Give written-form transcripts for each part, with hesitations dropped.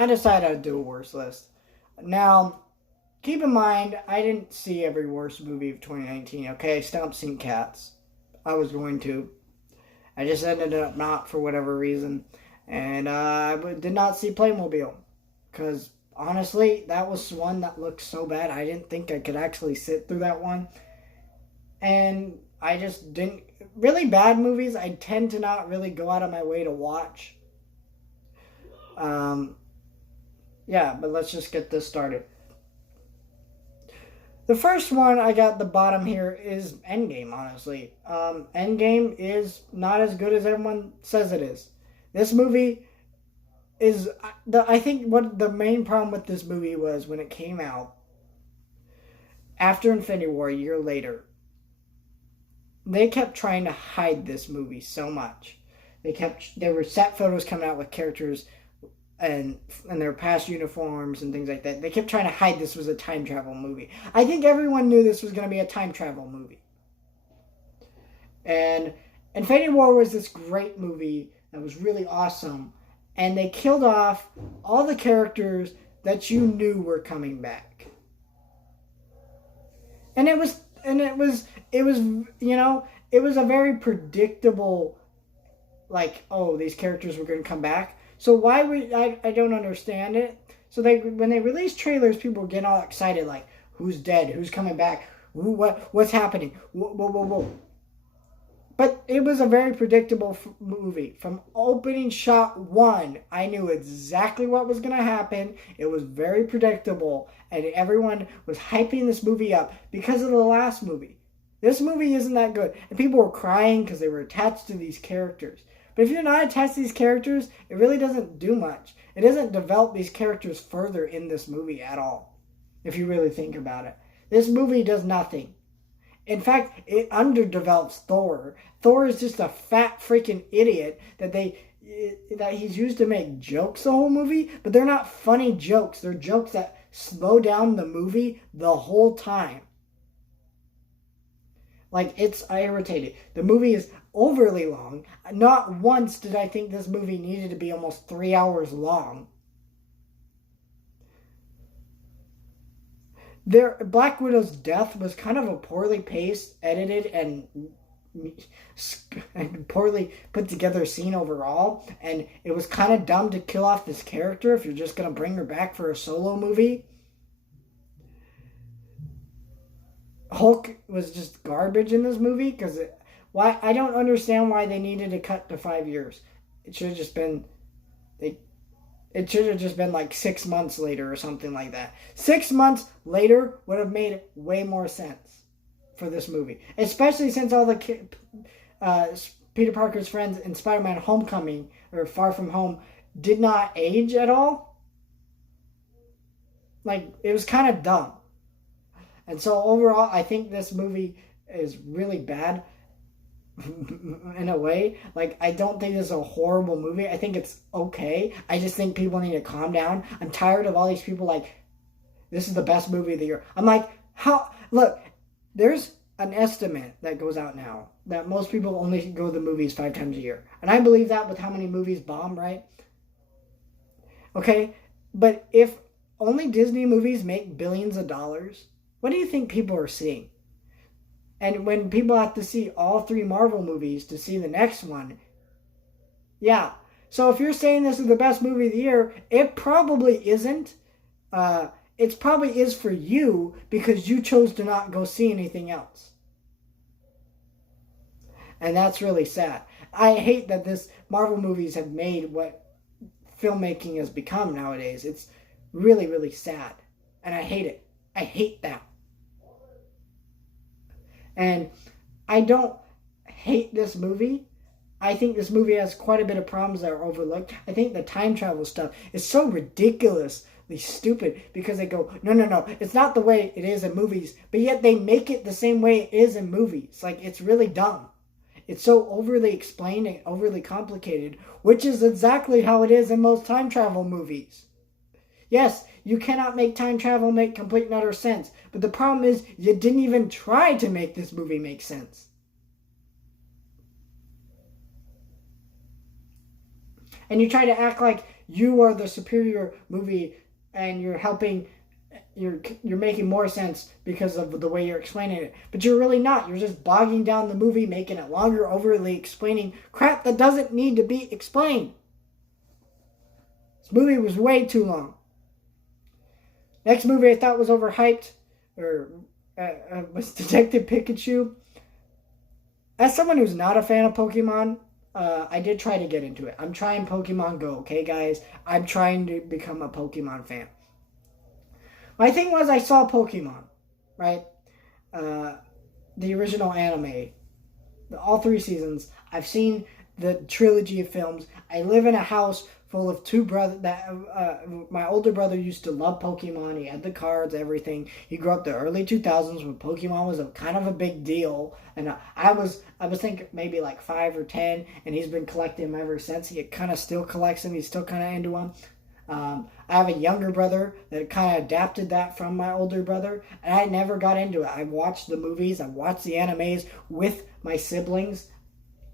I decided I'd do a worst list. Now, keep in mind, I didn't see every worst movie of 2019, okay? I stopped seeing Cats. I was going to. I just ended up not for whatever reason. And I did not see Playmobil. Because, honestly, that was one that looked so bad, I didn't think I could actually sit through that one. And I just didn't. Really bad movies, I tend to not really go out of my way to watch. Um, yeah, but let's just get this started. The first one I got at the bottom here is Endgame, honestly. Endgame is not as good as everyone says it is. This movie is I think what the main problem with this movie was when it came out after Infinity War a year later. They kept trying to hide this movie so much. There were set photos coming out with characters and their past uniforms and things like that. They kept trying to hide this was a time travel movie. I think everyone knew this was going to be a time travel movie. And Infinity War was this great movie that was really awesome. And they killed off all the characters that you knew were coming back. And it was, it was a very predictable, like, oh, these characters were going to come back. So why would I don't understand it. So when they released trailers, people were getting all excited, like, who's dead, who's coming back, what's happening, whoa. But it was a very predictable movie. From opening shot one, I knew exactly what was going to happen. It was very predictable, and everyone was hyping this movie up because of the last movie. This movie isn't that good, and people were crying because they were attached to these characters. But if you're not attached to these characters, it really doesn't do much. It doesn't develop these characters further in this movie at all, if you really think about it. This movie does nothing. In fact, it underdevelops Thor. Thor is just a fat freaking idiot that he's used to make jokes the whole movie, but they're not funny jokes. They're jokes that slow down the movie the whole time. Like, I irritated. The movie is overly long. Not once did I think this movie needed to be almost 3 hours long. Black Widow's death was kind of a poorly paced, edited, and poorly put together scene overall. And it was kind of dumb to kill off this character if you're just going to bring her back for a solo movie. Hulk was just garbage in this movie because I don't understand why they needed to cut to 5 years. It should have just been like 6 months later or something like that. 6 months later would have made way more sense for this movie, especially since all the Peter Parker's friends in Spider-Man Homecoming or Far From Home did not age at all. Like, it was kind of dumb. And so overall, I think this movie is really bad in a way. Like, I don't think this is a horrible movie. I think it's okay. I just think people need to calm down. I'm tired of all these people like, this is the best movie of the year. I'm like, how? Look, there's an estimate that goes out now that most people only go to the movies 5 times a year. And I believe that with how many movies bomb, right? Okay, but if only Disney movies make billions of dollars, what do you think people are seeing? And when people have to see all 3 Marvel movies to see the next one, yeah. So if you're saying this is the best movie of the year, it probably isn't. It probably is for you because you chose to not go see anything else. And that's really sad. I hate that this Marvel movies have made what filmmaking has become nowadays. It's really, really sad. And I hate it. I hate that. And I don't hate this movie. I think this movie has quite a bit of problems that are overlooked. I think the time travel stuff is so ridiculously stupid because they go, no, it's not the way it is in movies, but yet they make it the same way it is in movies. Like, it's really dumb. It's so overly explained and overly complicated, which is exactly how it is in most time travel movies. Yes, you cannot make time travel make complete and utter sense. But the problem is you didn't even try to make this movie make sense. And you try to act like you are the superior movie and you're making more sense because of the way you're explaining it. But you're really not. You're just bogging down the movie, making it longer, overly explaining crap that doesn't need to be explained. This movie was way too long. Next movie I thought was overhyped was Detective Pikachu. As someone who's not a fan of Pokemon, I did try to get into it. I'm trying Pokemon Go, okay, guys? I'm trying to become a Pokemon fan. My thing was I saw Pokemon, right? The original anime, all 3 seasons. I've seen the trilogy of films. I live in a house full of 2 brothers. My older brother used to love Pokemon. He had the cards, everything. He grew up the early 2000s when Pokemon was kind of a big deal. And I was thinking maybe like 5 or 10, and he's been collecting them ever since. He kind of still collects them. He's still kind of into them. I have a younger brother that kind of adapted that from my older brother, and I never got into it. I watched the movies, I watched the animes with my siblings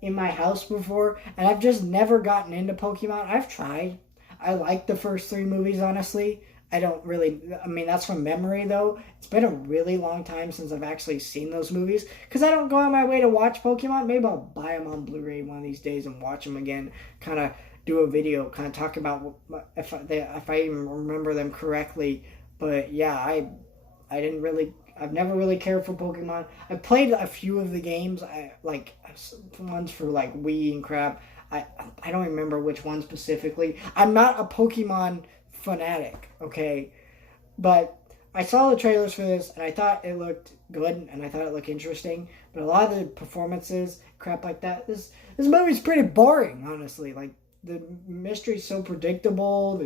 in my house before, and I've just never gotten into Pokemon. I've tried. I like the first 3 movies, honestly. That's from memory, though. It's been a really long time since I've actually seen those movies, because I don't go on my way to watch Pokemon. Maybe I'll buy them on Blu-ray one of these days and watch them again, kind of do a video, kind of talk about if I even remember them correctly. But yeah, I've never really cared for Pokemon. I played a few of the games, like ones for like Wii and crap. I don't remember which one specifically. I'm not a Pokemon fanatic, okay? But I saw the trailers for this, and I thought it looked good, and I thought it looked interesting. But a lot of the performances, crap like that, this movie's pretty boring, honestly. Like, the mystery's so predictable.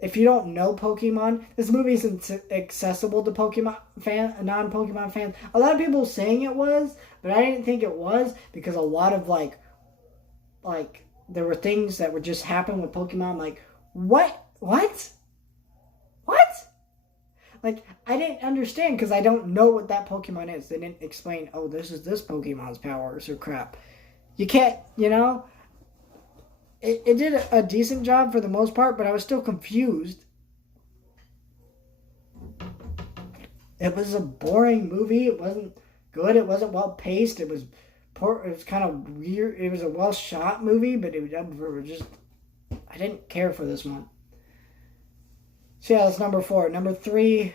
If you don't know Pokemon, this movie isn't accessible to non-Pokemon fans. A lot of people saying it was, but I didn't think it was, because a lot of like there were things that would just happen with Pokemon. Like, what? Like, I didn't understand, because I don't know what that Pokemon is. They didn't explain, oh, this is this Pokemon's powers or crap. You can't, It did a decent job for the most part, but I was still confused. It was a boring movie. It wasn't good. It wasn't well paced. It was poor. It was kind of weird. It was a well shot movie, but it was just, I didn't care for this one. So yeah, that's number 4. Number 3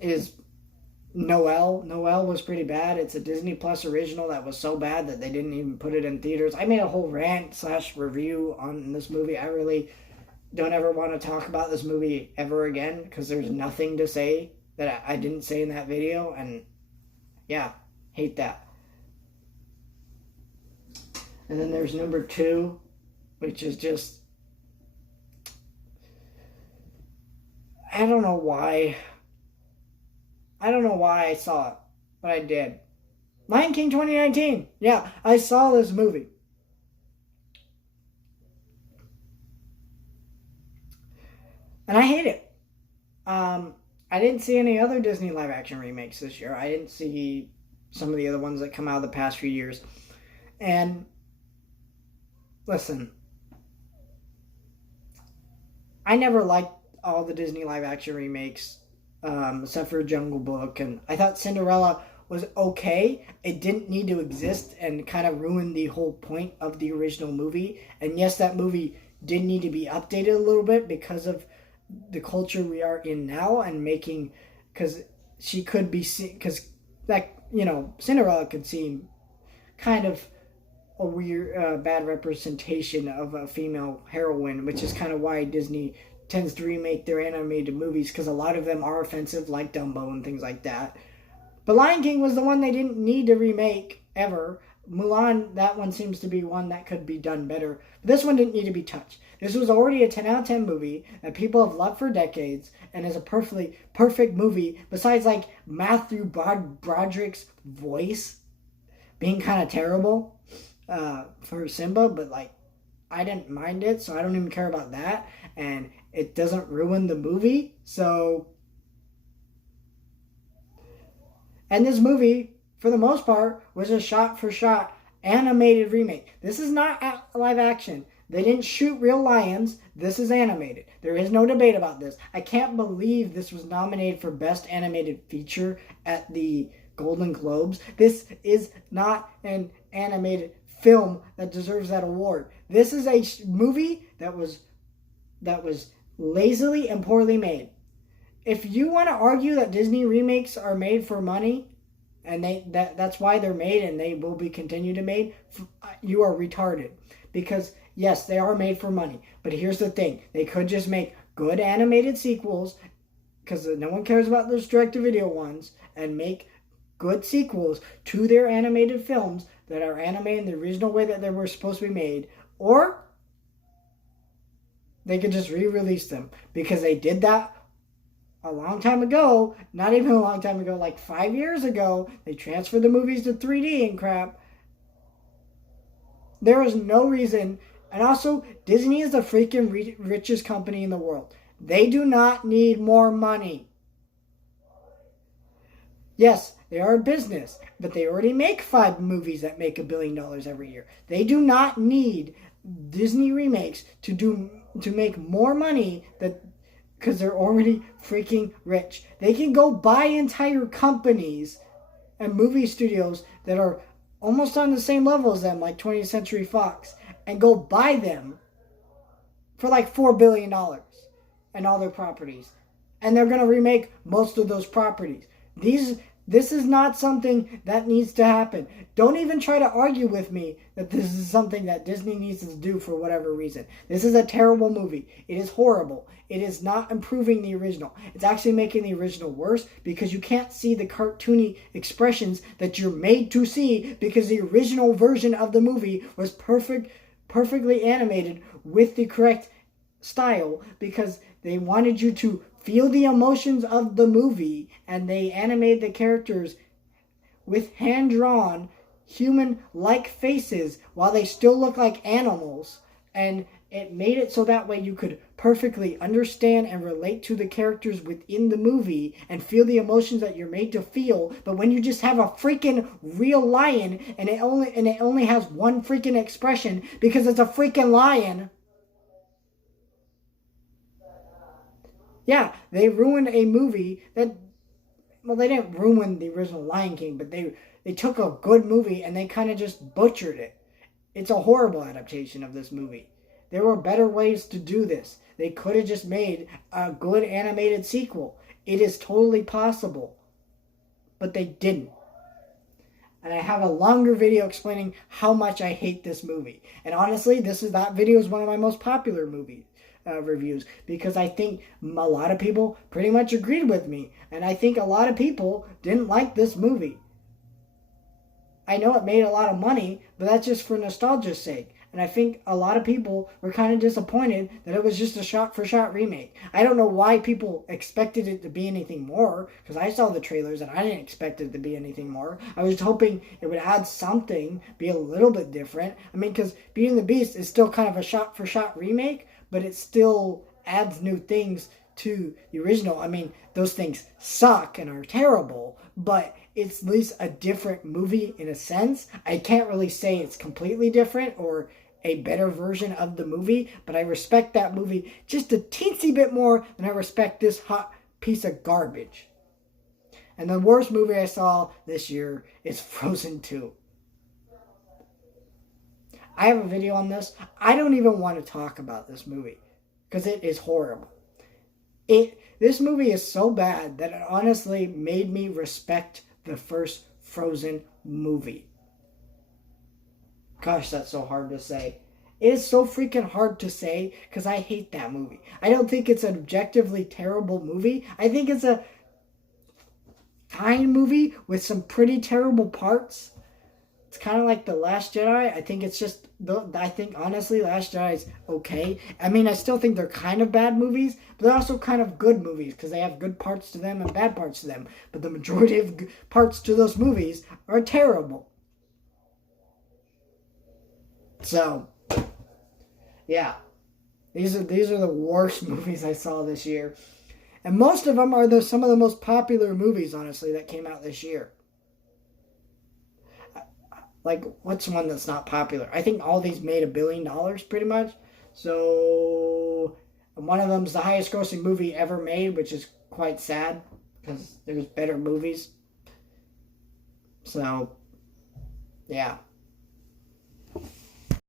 is Noelle. Noelle was pretty bad. It's a Disney Plus original that was so bad that they didn't even put it in theaters. I made a whole rant/review on this movie. I really don't ever want to talk about this movie ever again, because there's nothing to say that I didn't say in that video, and yeah, hate that. And then there's number 2, which is just, I don't know why I saw it, but I did. Lion King 2019. Yeah, I saw this movie. And I hate it. I didn't see any other Disney live action remakes this year. I didn't see some of the other ones that come out of the past few years. And listen, I never liked all the Disney live action remakes, except for Jungle Book, and I thought Cinderella was okay. It didn't need to exist and kind of ruined the whole point of the original movie. And yes, that movie did need to be updated a little bit because of the culture we are in now, and making, because she could be seen, because Cinderella could seem kind of a weird, bad representation of a female heroine, which is kind of why Disney tends to remake their animated movies, because a lot of them are offensive, like Dumbo and things like that. But Lion King was the one they didn't need to remake ever. Mulan, that one seems to be one that could be done better. But this one didn't need to be touched. This was already a 10 out of 10 movie that people have loved for decades, and is a perfect movie, besides like Matthew Broderick's voice being kind of terrible for Simba, but like, I didn't mind it, so I don't even care about that. And it doesn't ruin the movie, so... And this movie, for the most part, was a shot-for-shot animated remake. This is not live action. They didn't shoot real lions. This is animated. There is no debate about this. I can't believe this was nominated for Best Animated Feature at the Golden Globes. This is not an animated film that deserves that award. This is a movie that was lazily and poorly made. If you want to argue that Disney remakes are made for money, and that's why they're made and they will be continued to made, you are retarded. Because yes, they are made for money. But here's the thing. They could just make good animated sequels, because no one cares about those direct-to-video ones, and make good sequels to their animated films that are animated in the original way that they were supposed to be made. Or they could just re-release them, because they did that a long time ago. Not even a long time ago, like 5 years ago. They transferred the movies to 3D and crap. There is no reason. And also, Disney is the freaking richest company in the world. They do not need more money. Yes, they are a business, but they already make 5 movies that make $1 billion every year. They do not need Disney remakes to make more money, because they're already freaking rich. They can go buy entire companies and movie studios that are almost on the same level as them, like 20th Century Fox, and go buy them for like $4 billion and all their properties. And they're going to remake most of those properties. This is not something that needs to happen. Don't even try to argue with me that this is something that Disney needs to do for whatever reason. This is a terrible movie. It is horrible. It is not improving the original. It's actually making the original worse, because you can't see the cartoony expressions that you're made to see, because the original version of the movie was perfectly animated with the correct style, because they wanted you to feel the emotions of the movie, and they animated the characters with hand-drawn human-like faces while they still look like animals, and it made it so that way you could perfectly understand and relate to the characters within the movie and feel the emotions that you're made to feel. But when you just have a freaking real lion and it only has one freaking expression because it's a freaking lion. Yeah, they ruined a movie that, well, they didn't ruin the original Lion King, but they took a good movie and they kind of just butchered it. It's a horrible adaptation of this movie. There were better ways to do this. They could have just made a good animated sequel. It is totally possible. But they didn't. And I have a longer video explaining how much I hate this movie. And honestly, that video is one of my most popular movies. Reviews, because I think a lot of people pretty much agreed with me, and I think a lot of people didn't like this movie. I know it made a lot of money, but that's just for nostalgia's sake, and I think a lot of people were kind of disappointed that it was just a shot-for-shot remake. I don't know why people expected it to be anything more, because I saw the trailers and I didn't expect it to be anything more. I was hoping it would add something, be a little bit different. I mean, because Beauty and the Beast is still kind of a shot-for-shot remake, but it still adds new things to the original. I mean, those things suck and are terrible, but it's at least a different movie in a sense. I can't really say it's completely different or a better version of the movie, but I respect that movie just a teensy bit more than I respect this hot piece of garbage. And the worst movie I saw this year is Frozen 2. I have a video on this. I don't even want to talk about this movie because it is horrible. This movie is so bad that it honestly made me respect the first Frozen movie. Gosh, that's so hard to say. It is so freaking hard to say because I hate that movie. I don't think it's an objectively terrible movie. I think it's a fine movie with some pretty terrible parts. It's kind of like The Last Jedi. I think honestly Last Jedi is okay. I mean, I still think they're kind of bad movies, but they're also kind of good movies because they have good parts to them and bad parts to them. But the majority of parts to those movies are terrible. So, yeah. These are the worst movies I saw this year. And most of them are some of the most popular movies, honestly, that came out this year. Like, what's one that's not popular? I think all these made $1 billion pretty much. So, one of them's the highest grossing movie ever made, which is quite sad because there's better movies. So, yeah.